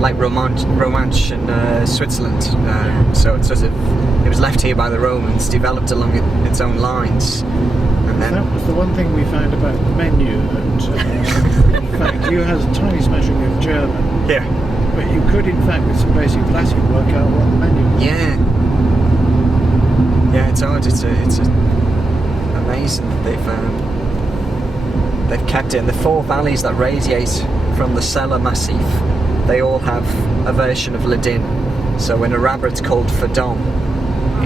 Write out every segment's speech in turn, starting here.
like Romanche in Switzerland. So it was left here by the Romans, developed along its own lines. And then that was the one thing we found about the menu, that in fact you had a tiny smashing of German. Yeah. But you could, in fact, with some basic Latin, work out what the menu was. Yeah. Yeah, it's hard. It's amazing. They've kept it. And the 4 valleys that radiate from the Sella Massif, they all have a version of Ladin. So in Araba it's called Fadon.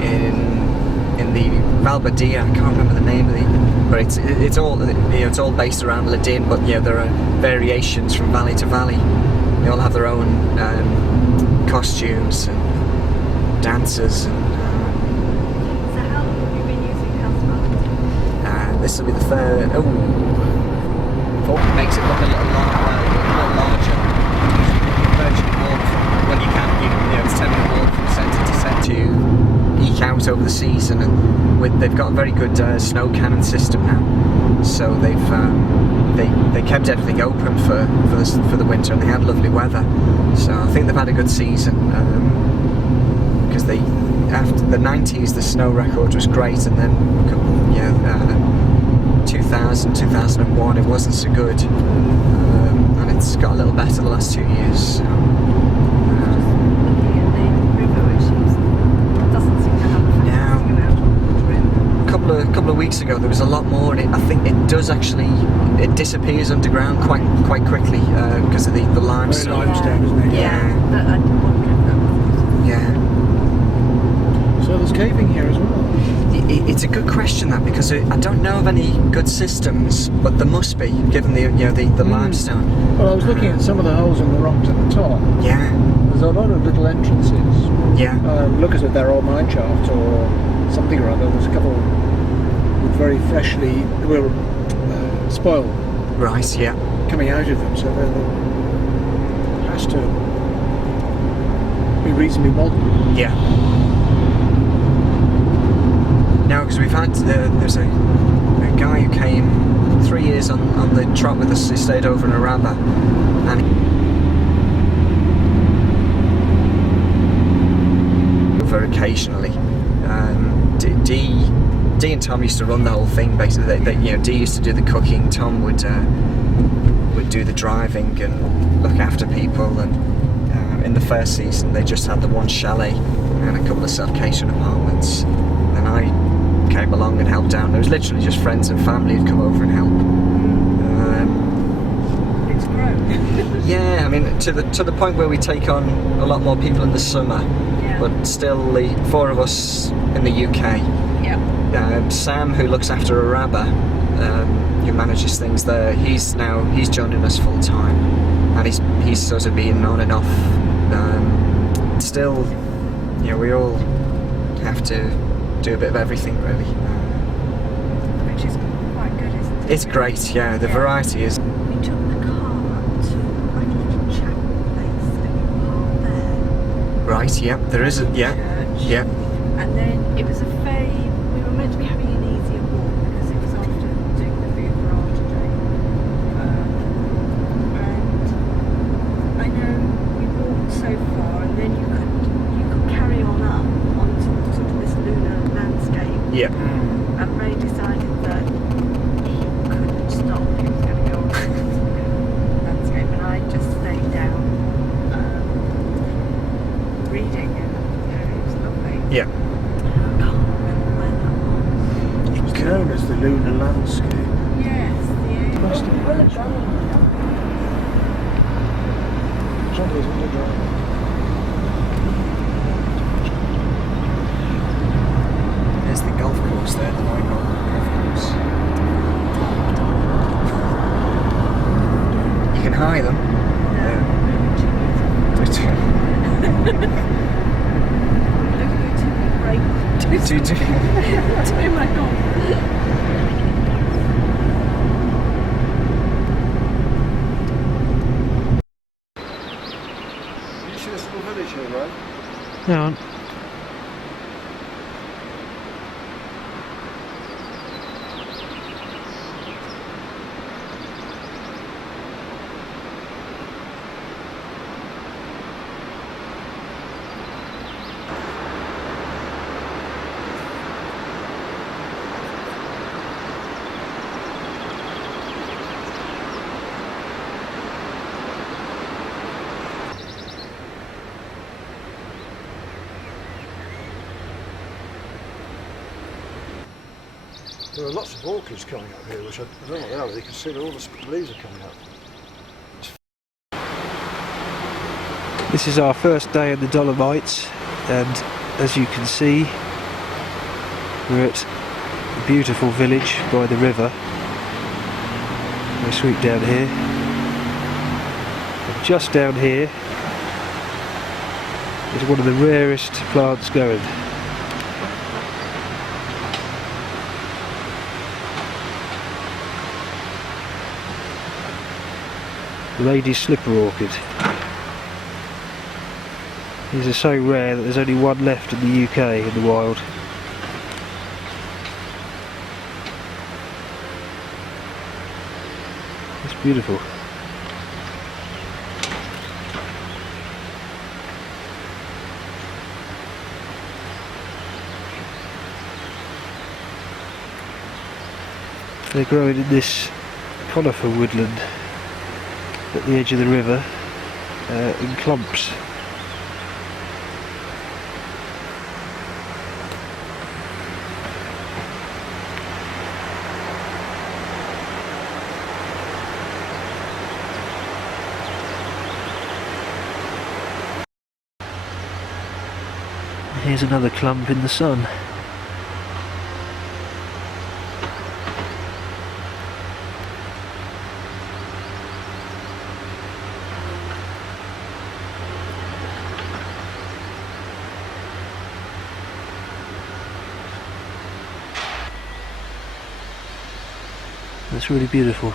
In the Valbadia, I can't remember the name of it, but it's all based around Ladin. But yeah, there are variations from valley to valley. They all have their own costumes and dances. So how long have you been using house? This will be the third. Oh, it makes it look a little more larger. Virtually more when you can. It's turning more from centre to centre to eke out over the season, and they've got a very good snow cannon system now. So they kept everything open for the winter, and they had lovely weather. So I think they've had a good season. Because after the 90s, the snow record was great, and then 2000, 2001, it wasn't so good, and it's got a little better the last 2 years. A couple of weeks ago, there was a lot more, and I think it disappears underground quite quickly because of the limestone. Very limestone, isn't it? Yeah. So there's caving here as well. It's a good question, that, because I don't know of any good systems, but there must be, given the limestone. Well, I was looking at some of the holes in the rocks at the top. Yeah. There's a lot of little entrances. Yeah. Look as if they're all mine shaft or something or other. There's a couple with very freshly spoiled. Right. Yeah. Coming out of them, so there has to be reasonably modern. Yeah. Now, because we've had there's a guy who came 3 years on the trot with us. He stayed over in Araba, and for occasionally, D and Tom used to run the whole thing. Basically, D used to do the cooking. Tom would do the driving and look after people. And in the first season, they just had the one chalet and a couple of self-catering apartments. And I came along and helped down. There was literally just friends and family who'd come over and help. It's grown. Yeah, I mean, to the point where we take on a lot more people in the summer, but still the 4 of us in the UK. Yeah. Sam, who looks after Araba, who manages things there, he's joining us full time, and he's sort of been on and off. Still, we all have to do a bit of everything, really. Which is quite good, isn't it? It's great, yeah. The variety is. We took the car up to a little chapel place there. Right, yeah. There is a Church. yeah. And then it was we were meant to be having an easy walk because it was after doing the Via Ferrata day. And I know we walked so far, and then you could carry on up onto sort of this lunar landscape. Yeah. And Ray decided that he couldn't stop. He was going to go on to the landscape, and I just stayed down reading, and it was lovely. Yeah. It's known as the lunar landscape. Yes, yeah. Must have been. The trouble is when you're driving. There's the golf course there, the White golf course. You can hire them. Hang on. There are lots of orchids coming up here, which I don't know what they are. You can see all the leaves are coming up. This is our first day in the Dolomites, and as you can see, we're at a beautiful village by the river. Very sweet down here. And just down here is one of the rarest plants going. Lady's slipper orchid. These are so rare that there's only one left in the UK in the wild. It's beautiful. They're growing in this conifer woodland at the edge of the river in clumps. Here's another clump in the sun. That's really beautiful.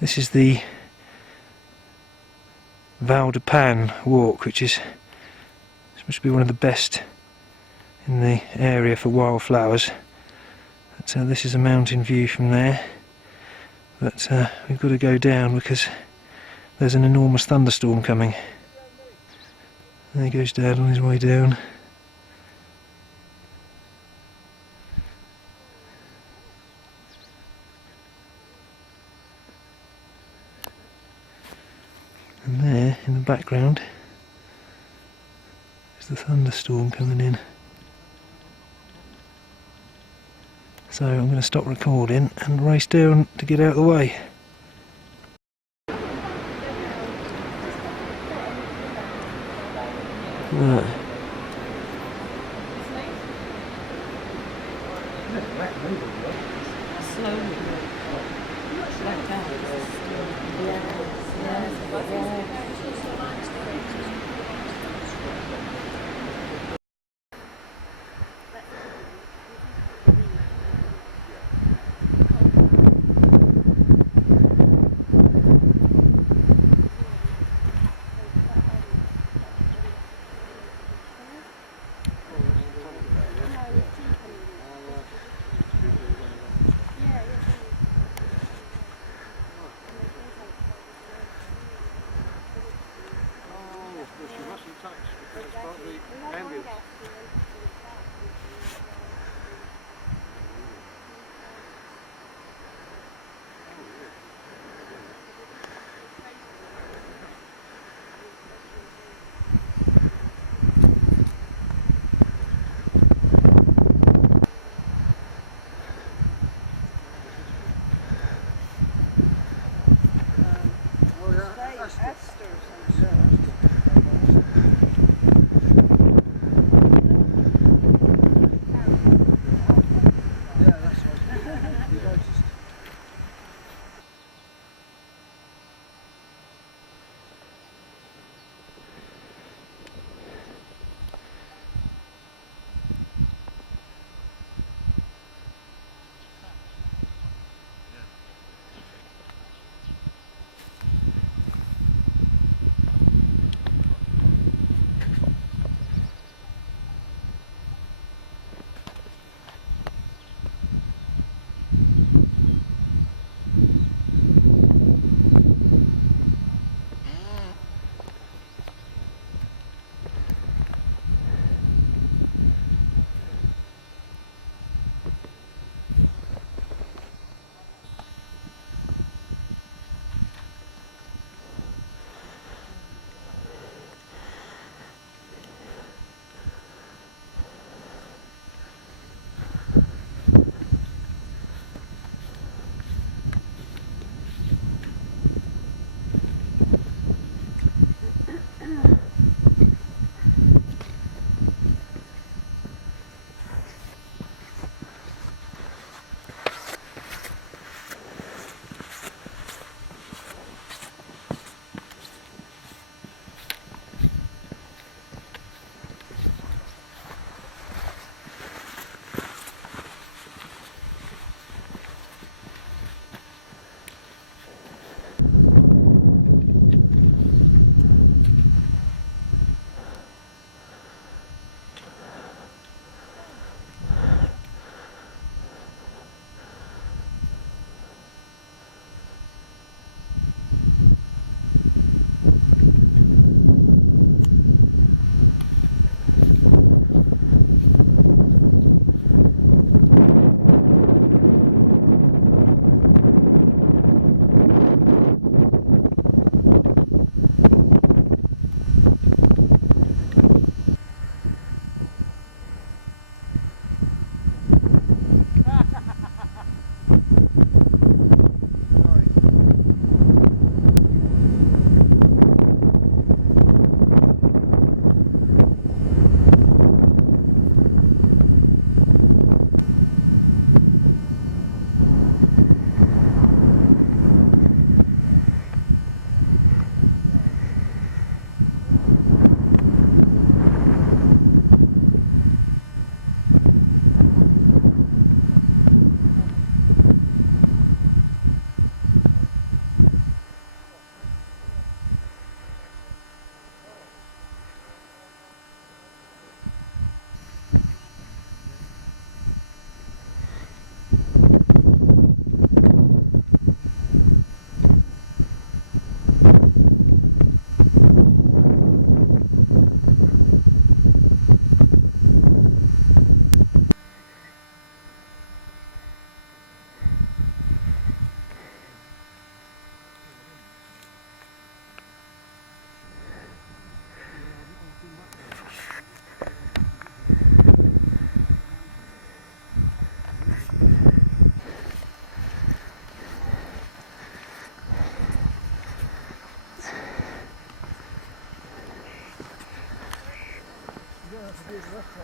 This is the Val de Pan walk, which is supposed to be one of the best in the area for wildflowers. But, this is a mountain view from there, but we've got to go down because there's an enormous thunderstorm coming. There he goes down on his way down. And there, in the background, is the thunderstorm coming in. So I'm going to stop recording and race down to get out of the way. Right. Slowly. Like that. Yes. Insect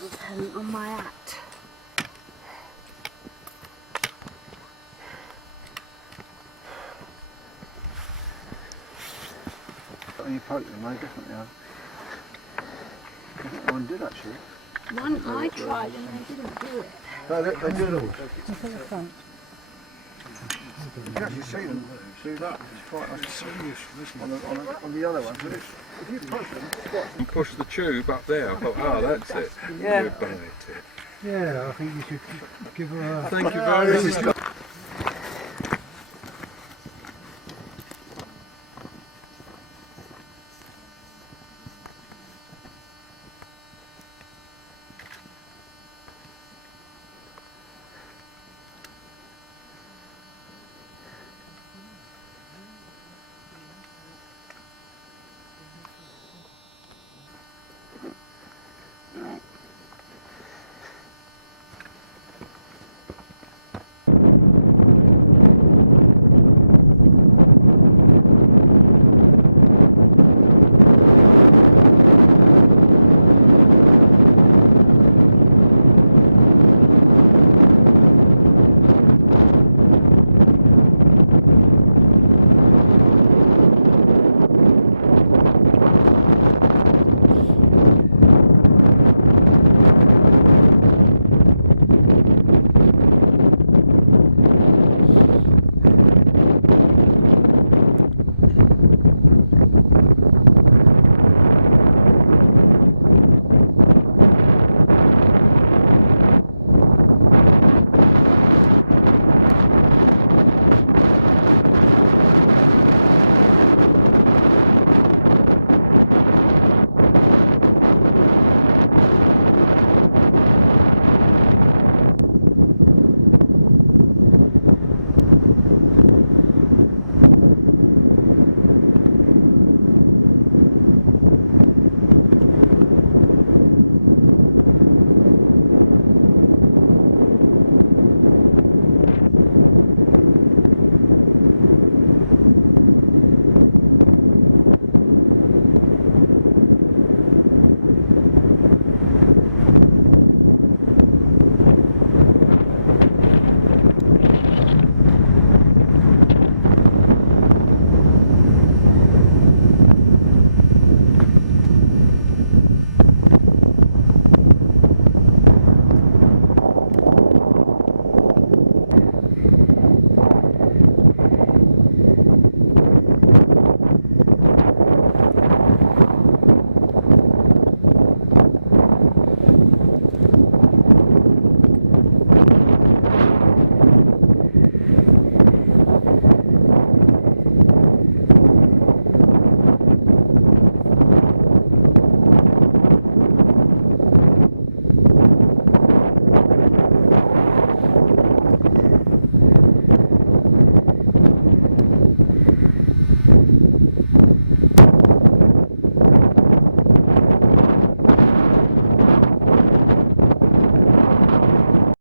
repellent on my hat. When you poke them, they definitely have. One did actually. One I tried and they didn't do it. No, they do it. On the other one, And push the tube up there. I thought, oh, that's it. Yeah. You're biting. yeah, I think you should give her a... Thank you very much.